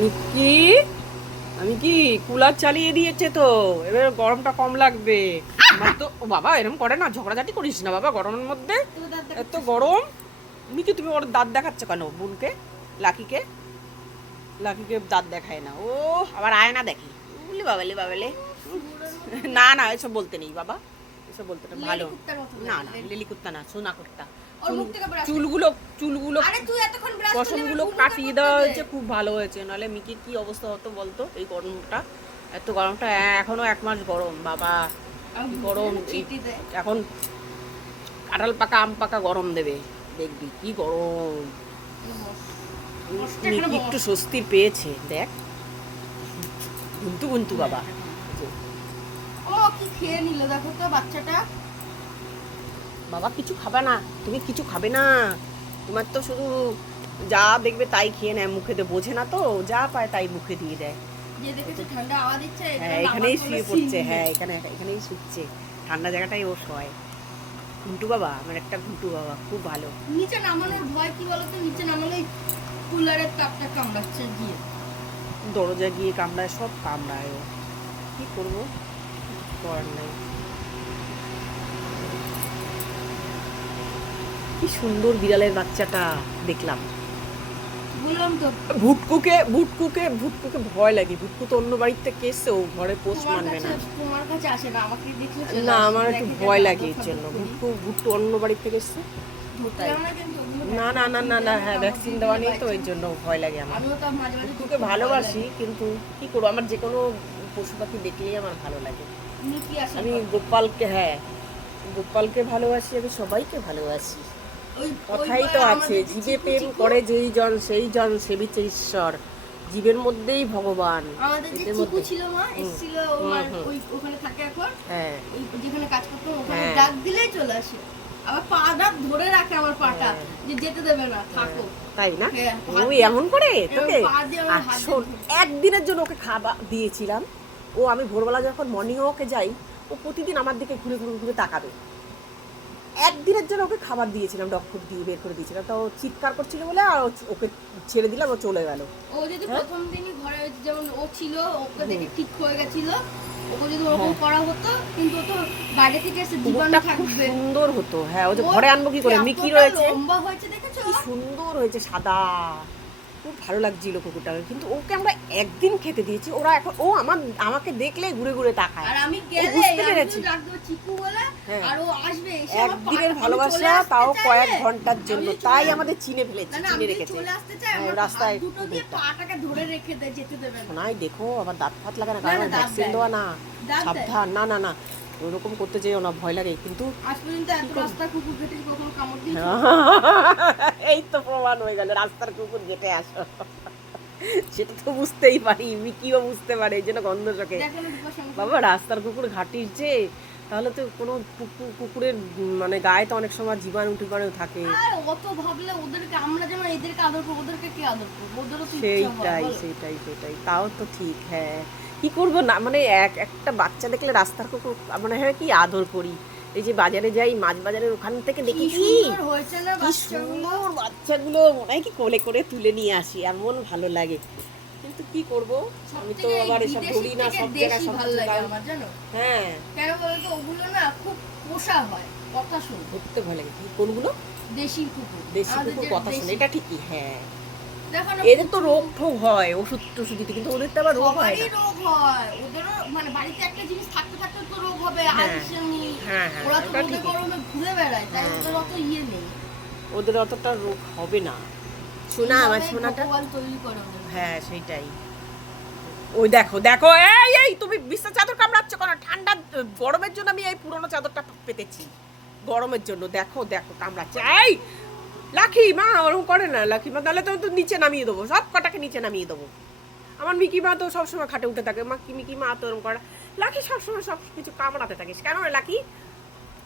Mickey, আমি কি cooler চালিয়ে দিয়েছে তো, এবার গরমটা কম লাগবে। আমার তো ও বাবা এরকম করে না, ঝগড়াঝাটি করিস না বাবা গরমের মধ্যে। এত গরম। মিকি তুমি ওর দাঁত দেখাচ্ছ কেন বোনকে? লাকিকে, লাকিকে দাঁত দেখায় না ও, আবার আয়না দেখে। বলি বাবালে বাবালে, না না এসব বলতে নেই বাবা, এসব বলতে নেই ভালো না। না লিলি কুত্তা না, সোনা কুত্তা। চুলগুলো চুলগুলো পশমগুলো কাটিয়ে দেওয়া হয়েছে, খুব ভালো হয়েছে। নাহলে মিকির কি অবস্থা হতো বলতো এই গরমটা। এত গরমটা এখনো 1 মাস গরম বাবা, কি গরম। এখন কাঁঠাল পাকা আম পাকা গরম দেবে, দেখবি কি গরম। মিকি একটু স্বস্তির পেয়েছে দেখ, গুনতু গুনতু বাবা। ও কি খেয়ে নিল দেখো তো বাচ্চাটা। বাবা কিছু খাবে না, তুমি কিছু খাবে না। তোমার তো শুধু যা দেখবে তাই খেয়ে নেয়, মুখে দিয়ে বোঝে না তো, যা পায় তাই মুখে দিয়ে দেয়। যে দেখেছে ঠান্ডা হাওয়া দিচ্ছে, হ্যাঁ এখানেই শুয়ে পড়ছে, হ্যাঁ এখানেই শুচ্ছে, ঠান্ডা জায়গাটাই ও শোয়। ঘুন্টু বাবা, আমার একটা ঘুন্টু বাবা খুব ভালো। নিচে নামানোর ভয় কি বলতো, নিচে নামানোই কুলারের তাপটা কামড়াচ্ছে গিয়ে, দরজা গিয়ে কামড়ায়, সব কামড়ায় ও। কি করবো, করার নাই। কি সুন্দর বিড়ালের বাচ্চাটা দেখলাম। বললাম তো ভুটকুকে ভুটকুকে ভুটকুকে ভয় লাগে। ভুটকু তো অন্য বাড়ির থেকে এসছে, ও ঘরে পোষ মানবে না। তোমার কাছে আসে না, আমাকে দেখলে না আমার একটু ভয় লাগে এর জন্য। ভুট্টু অন্য বাড়ির থেকে এসছে। না না না না না, হ্যাঁ ভ্যাকসিন দেওয়া নেই তো এর জন্য ভয় লাগে আমার। ভুট্টুকে ভালোবাসি কিন্তু কি করবো, আমার যে কোনো পশু পাখি দেখলেই আমার ভালো লাগে। আমি গোপালকে, হ্যাঁ গোপালকে ভালোবাসি, আমি সবাইকে ভালোবাসি। কথাই তো আছে, জীবে প্রেম করে যেই জন সেই জন সেবিছে ঈশ্বর। জীবের মধ্যেই ভগবান। আমাদের যে চিকু ছিল মা এসেছিল, ওখানে থাকে এখন, হ্যাঁ ওই যেখানে কাজ করতো ওখানে ডাক দিলেই চলে আসে, আবার পাটা ধরে রাখে আমার পাটা, যে যেতে দেবে না, থাকো। তাই না, ওই এমন করে তোকে। শোন, একদিনের জন্য ওকে খাবার দিয়েছিলাম। ও আমি ভোরবেলা যখন মর্নিং ওয়াকে যাই, ও প্রতিদিন আমার দিকে ঘুরে ঘুরে ঘুরে তাকাবে। একদিনের জন্য ওকে খাবার দিয়েছিলাম, ডক্টর দিয়ে বের করে দিয়েছিলাম, তো চিৎকার করছিল বলে আর ওকে ছেড়ে দিলাম, ও চলে গেল। ও যদি প্রথম দিনই ঘরে যেমন ও ছিল, ওকে দেখে ঠিক হয়ে গেছিল, ওকে যদি ওরকম করা হতো, কিন্তু তো বাইরে থেকে এসে জীবনটা খুব সুন্দর হতো। হ্যাঁ ও যে ঘরে আনবো কি করে, মিকি রয়েছে, লম্বা হয়েছে দেখেছো, কি সুন্দর হয়েছে, সাদা, খুব ভালো লাগছিল কুকুরটাকে। কিন্তু ওকে আমরা একদিন খেতে দিয়েছি, ওরা এখন ও আমাকে দেখলে ঘুরে ঘুরে তাকায়। আর আমি গেলে বুঝতে পেরেছি চিকু বলে, আর ও আসবে এসে একদিনের ভালোবাসা, তাও কয়েক ঘন্টার জন্য, তাই আমাদের চিনে ফেলেছে, চিনে রেখেছে। চলে আসতে চায়, রাস্তায় দুটো দিয়ে পাটাকে ধরে রেখে দেয়, যেতে দেবে না। শোনাই দেখো আবার দাঁত ফাত লাগা না, কারণ ভ্যাকসিন দেওয়া না, সাবধান। না না না ওরকম করতে যেও না, ভয় লাগে। কিন্তু আজ পর্যন্ত এত রাস্তার কুকুর ঘেটে কখনো কামড় দিয়েছে? এই তো প্রমাণ হয়ে গেল, রাস্তার কুকুর ঘেটে আসো। সেটা তো বুঝতেই পারি, মিকিও বুঝতে পারে, এই জন্য গন্ধ চোখে। বাবা রাস্তার কুকুর ঘাটির যে, তাহলে তো কোনো কুকুরের মানে গায়ে তো অনেক সময় জীবাণু টিবাণু থাকে। অত ভাবলে ওদেরকে, আমরা যেমন এদেরকে আদর করবো, ওদেরকে কে আদর করবো? ওদেরও তো সেইটাই তাও তো ঠিক। হ্যাঁ কি করবো না, মানে একটা বাচ্চা দেখলে রাস্তার কুকুর মানে হ্যাঁ কি আদর করি। এই যে বাজারে যাই, মাছ বাজারের ওখান থেকে দেখি কি সুন্দর বাচ্চাগুলো, মনে হয় কি কোলে করে তুলে নিয়ে আসি, এমন ভালো লাগে। কিন্তু কি করব, আমি তো আবার এসব ধরি না সব জায়গায়, সব ভালো লাগে আমার, জানো? হ্যাঁ কেন বলতো, ওগুলো না খুব পোষা হয়, কথা শুনে ধরতে ভয় লাগে। কি কোনগুলো? দেশি কুকুর, দেশি কুকুর কথা শুনে, এটা ঠিকই। হ্যাঁ দেখো না, এদের তো রোগ ঠোক হয় ওষুধ টষুধ দিতে, কিন্তু ওদের তো আবার রোগ হয় না। রোগ হয় ওদেরও, মানে বাড়িতে একটা জিনিস থাকতে থাকতে তো রোগ হবে। ওরা তো রোদে গরমে ঘুরে বেড়ায়, তাই ওদের অত ইয়ে নেই, ওদের অতটা রোগ হবে না। শোনা আমার শোনাটা তৈরি করে ওদের। হ্যাঁ সেইটাই। ওই দেখো দেখো, এই তুমি বিছানা চাদর কামড়াচ্ছ কেন? ঠান্ডা গরমের জন্য আমি এই পুরনো চাদরটা পেতেছি, গরমের জন্য। দেখো দেখো কামড়াচ্ছে। এই লাকি মা ওরকম করে না, লাকি মা, তাহলে তো নিচে নামিয়ে দেবো, সব কটাকে নিচে নামিয়ে দেবো। আমার মিকি মা তো সবসময় খাটে উঠে থাকে, মা কি মিকি মা তো ওরকম করে। লাকি সবসময় সব কিছু কামড়াতে থাকিস কেন রে লাকি?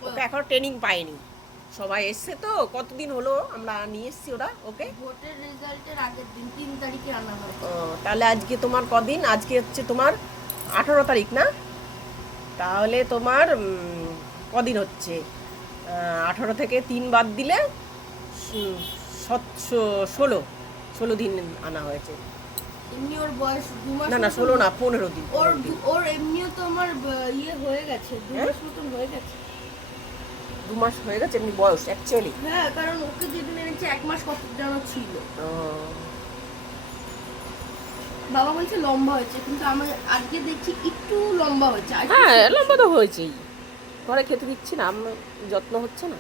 ওকে এখন ট্রেনিং পায়নি, সবাই এসছে তো, কতদিন হলো আমরা নিয়ে এসছি ওরা ওকে। ভোটের রেজাল্টের আগের দিন 3 তারিখে আনা হয়। ও তাহলে আজকে তোমার কদিন? আজকে হচ্ছে তোমার 18 তারিখ না? তাহলে তোমার কদিন হচ্ছে? 18 থেকে 3 বাদ দিলে 16 দিন আনা হয়েছে। এমনি ওর বয়স 2 মাস না না 16 না 15 দিন। ওর এমনিও তো আমার ইয়ে হয়ে গেছে 2 মাস মতন হয়ে গেছে। 2 মাস হয়ে গেছে এমনি বয়স অ্যাকচুয়ালি। হ্যাঁ, কারণ ওকে যেদিন এনেছে 1 মাস কত যেন ছিল। বাবা বলছে লম্বা হয়েছে, কিন্তু আমার আজকে দেখছি একটু লম্বা হয়েছে। হ্যাঁ লম্বা তো হয়েছেই, ঘরে খেতে দিচ্ছি না, আমার যত্ন হচ্ছে না।